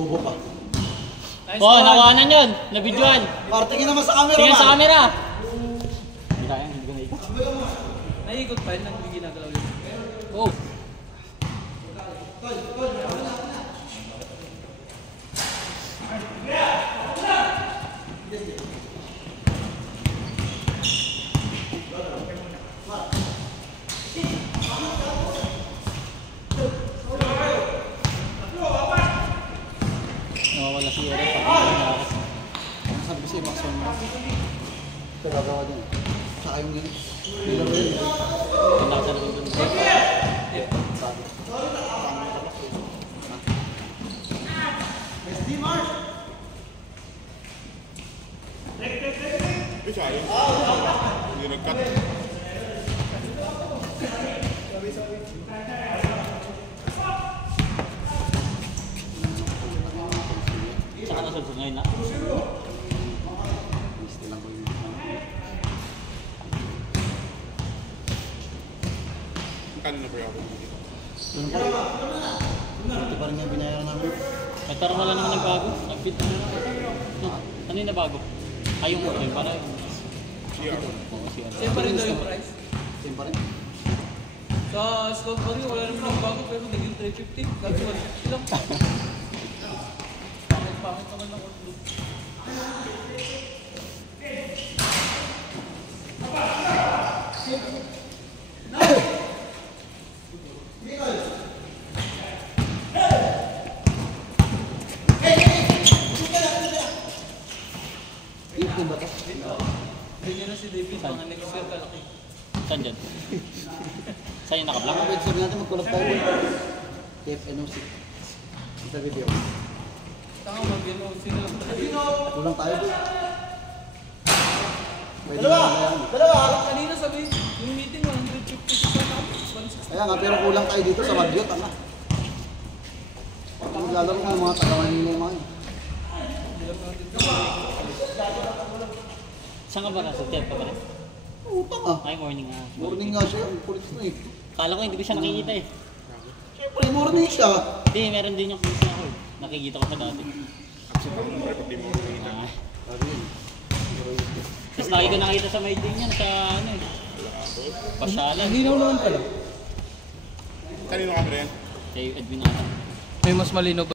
Bobo pa. Nice oh, nakuhanan yun. Nabidyoan. Tingin naman sa camera. Tingin sa camera. Hindi kaya, hindi ko naikot. Naikot pa yun, hindi ginagalaw yun. Oh. Nawawala si Ere pag sabi ko sa'yo, Maxwell mo. Gagawa din. Tsaka yung ganun. Nilaro yun. nasa lang doon. Sabi. Hindi nag-cut. Saka nasulsul ngayon na. Kanina ba yung ako? Ganun pa rin. Ito pa rin yung binayaran namin. At parang wala naman nagbago. Nag-fit na. Ano yung nabago? Ay, yung yun. Para yung... CR. Oo, CR. Same pa rin daw yung price. Same pa rin. Sa scout pa rin, wala naman nagbago pero naging 350. Dati 150 lang. Pangit naman ng old look. Ito ba ito? Ganyan na si David, mga next year kalaki. Saan dyan? Saan yung nakablock? Baka pwede sabi natin mag-collab tayo. TFNOC. Ito video. Tanga mag-gano sila. Kulang tayo doon. Dalawa! Kanina sabi, yung meeting 150 sa tapos 160. Kaya nga, pero kulang tayo dito sa Baguio, tanga. Maglalaro ko ng mga tagawan mo mga yun. Saan ka ba nasa? Tiyan pa ba rin? Utang ah. Ay, morning nga. Morning nga siya, ang kulit mo eh. Kala ko hindi ko siya nakikita eh. Siyempre, morning siya. Hindi, meron din yung kulis na ako eh. Nakikita ko sa dati. Record din mo nakikita. Ah. Tapos lagi ko nakita sa may din yan sa ano eh. Pasyalan. Hindi naman pala. Kanino ka ba rin? Kay Edwin ata. May mas malinaw